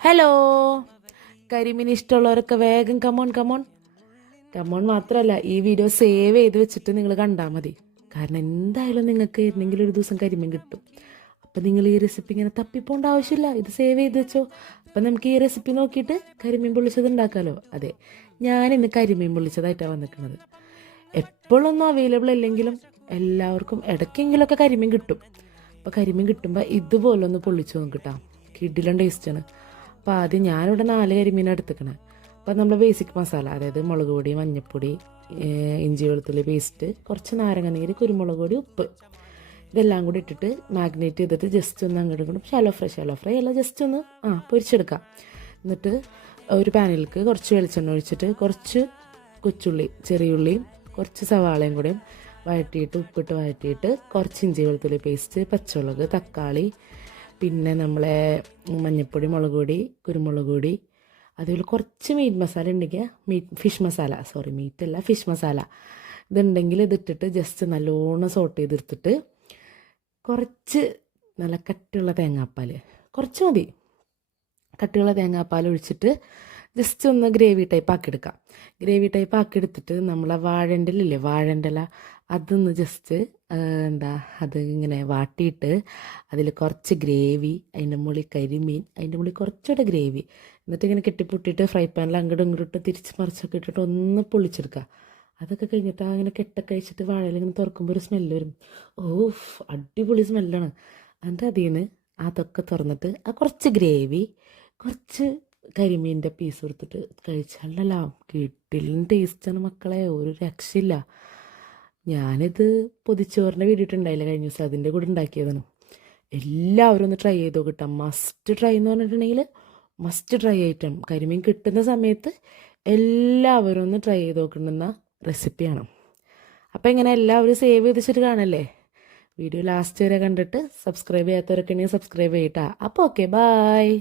Hello, കരിമീൻ ഇഷ്ടമുള്ളവരൊക്കെ വേഗം come on come on come on. മാത്രമല്ല, ഈ വീഡിയോ സേവ് ചെയ്ത് വെച്ചിട്ട് നിങ്ങൾ കണ്ടാൽ മതി. കാരണം എന്തായാലും നിങ്ങൾക്ക് എന്തെങ്കിലും ഒരു ദിവസം കരിമീൻ കിട്ടും. അപ്പം നിങ്ങൾ ഈ റെസിപ്പി ഇങ്ങനെ തപ്പിപ്പോണ്ട ആവശ്യമില്ല, ഇത് സേവ് ചെയ്ത് വെച്ചോ. അപ്പം നമുക്ക് ഈ റെസിപ്പി നോക്കിയിട്ട് കരിമീൻ പൊള്ളിച്ചത് ഉണ്ടാക്കാമല്ലോ. അതെ, ഞാനിന്ന് കരിമീൻ പൊള്ളിച്ചതായിട്ടാണ് വന്നിരിക്കുന്നത്. എപ്പോഴൊന്നും അവൈലബിൾ അല്ലെങ്കിലും എല്ലാവർക്കും ഇടയ്ക്കെങ്കിലുമൊക്കെ കരിമീൻ കിട്ടും. അപ്പോൾ കരിമീൻ കിട്ടുമ്പോൾ ഇതുപോലെ ഒന്ന് പൊള്ളിച്ച് നോക്കിട്ടാ, കിടിലൻ ടേസ്റ്റാണ്. അപ്പോൾ ആദ്യം ഞാനിവിടെ 4 കരിമീനാണ് എടുത്തിക്കണേ. അപ്പോൾ നമ്മൾ ബേസിക് മസാല, അതായത് മുളക് പൊടി, മഞ്ഞൾപ്പൊടി, ഇഞ്ചി വെളുത്തുള്ളി പേസ്റ്റ്, കുറച്ച് നാരങ്ങനീര്, കുരുമുളക് പൊടി, ഉപ്പ്, ഇതെല്ലാം കൂടി ഇട്ടിട്ട് മാഗ്നേറ്റ് ചെയ്തിട്ട് ജസ്റ്റ് ഒന്ന് അങ്ങോട്ട് ഇങ്ങോട്ടും ഷാലോ ഫ്രൈ അല്ല, ജസ്റ്റ് ഒന്ന് പൊരിച്ചെടുക്കാം. എന്നിട്ട് ഒരു പാനിലേക്ക് കുറച്ച് വെളിച്ചെണ്ണ ഒഴിച്ചിട്ട് കുറച്ച് കൊച്ചുള്ളി, ചെറിയുള്ളിയും കുറച്ച് സവാളയും കൂടെയും വഴറ്റിയിട്ട് ഉപ്പിട്ട് വഴറ്റിയിട്ട് കുറച്ച് ഇഞ്ചി വെളുത്തുള്ളി പേസ്റ്റ്, പച്ചമുളക്, തക്കാളി, പിന്നെ നമ്മളെ മഞ്ഞൾപ്പൊടി, മുളക് പൊടി, കുരുമുളക് പൊടി, അതുപോലെ കുറച്ച് മീറ്റ് മസാല ഉണ്ടെങ്കിൽ ഫിഷ് മസാല, ഫിഷ് മസാല ഇതുണ്ടെങ്കിൽ ഇതിട്ടിട്ട് ജസ്റ്റ് നല്ലോണം സോട്ട് ചെയ്തെടുത്തിട്ട് കുറച്ച് നല്ല കട്ടിയുള്ള തേങ്ങാപ്പാൽ, കുറച്ച് മതി, കട്ടിയുള്ള തേങ്ങാപ്പാൽ ഒഴിച്ചിട്ട് ജസ്റ്റ് ഒന്ന് ഗ്രേവി ടൈപ്പ് ആക്കിയെടുക്കാം. ഗ്രേവി ടൈപ്പ് ആക്കിയെടുത്തിട്ട് നമ്മളെ വാഴൻ്റെ അതൊന്ന് ജസ്റ്റ് അത് ഇങ്ങനെ വാട്ടിയിട്ട് അതിൽ കുറച്ച് ഗ്രേവി, അതിൻ്റെ മുകളിൽ കരിമീൻ, അതിൻ്റെ മുകളിൽ കുറച്ചുകൂടെ ഗ്രേവി, എന്നിട്ട് ഇങ്ങനെ കെട്ടിപ്പൊട്ടിയിട്ട് ഫ്രൈ പാനിൽ അങ്ങോട്ടും ഇങ്ങോട്ട് തിരിച്ച് മറിച്ചൊക്കെ ഇട്ടിട്ട് ഒന്ന് പൊള്ളിച്ചെടുക്കുക. അതൊക്കെ കഴിഞ്ഞിട്ട് അങ്ങനെ കെട്ടൊക്കെ കഴിച്ചിട്ട് വാഴയിൽ ഇങ്ങനെ തുറക്കുമ്പോൾ ഒരു സ്മെല്ല് വരും. ഓഫ്, അടിപൊളി സ്മെല്ലാണ്. എന്നിട്ട് അതിൽ നിന്ന് അതൊക്കെ തുറന്നിട്ട് കുറച്ച് ഗ്രേവി, കുറച്ച് കരിമീൻ്റെ പീസ് കൊടുത്തിട്ട് കഴിച്ചാലല്ല കിട്ടില്ല ടേസ്റ്റാണ് മക്കളെ, ഒരു രക്ഷയില്ല. ഞാനിത് പൊതിച്ചോറിൻ്റെ വീഡിയോട്ടുണ്ടായില്ല കഴിഞ്ഞ ദിവസം, അതിൻ്റെ കൂടെ ഉണ്ടാക്കിയതാണ്. എല്ലാവരും ഒന്ന് ട്രൈ ചെയ്ത് നോക്കിട്ടാ, മസ്റ്റ് ട്രൈ എന്ന് പറഞ്ഞിട്ടുണ്ടെങ്കിൽ മസ്റ്റ് ട്രൈ ഐറ്റം. കരിമീൻ കിട്ടുന്ന സമയത്ത് എല്ലാവരും ഒന്ന് ട്രൈ ചെയ്ത് നോക്കുന്ന റെസിപ്പിയാണ്. അപ്പോൾ ഇങ്ങനെ എല്ലാവരും സേവ് ചെയ്ത് വെച്ചിട്ട് കാണല്ലേ. വീഡിയോ ലാസ്റ്റ് വരെ കണ്ടിട്ട് സബ്സ്ക്രൈബ് ചെയ്യാത്തവരൊക്കെ ഉണ്ടെങ്കിൽ സബ്സ്ക്രൈബ് ചെയ്യട്ടാ. അപ്പോൾ ഓക്കെ, ബായ്.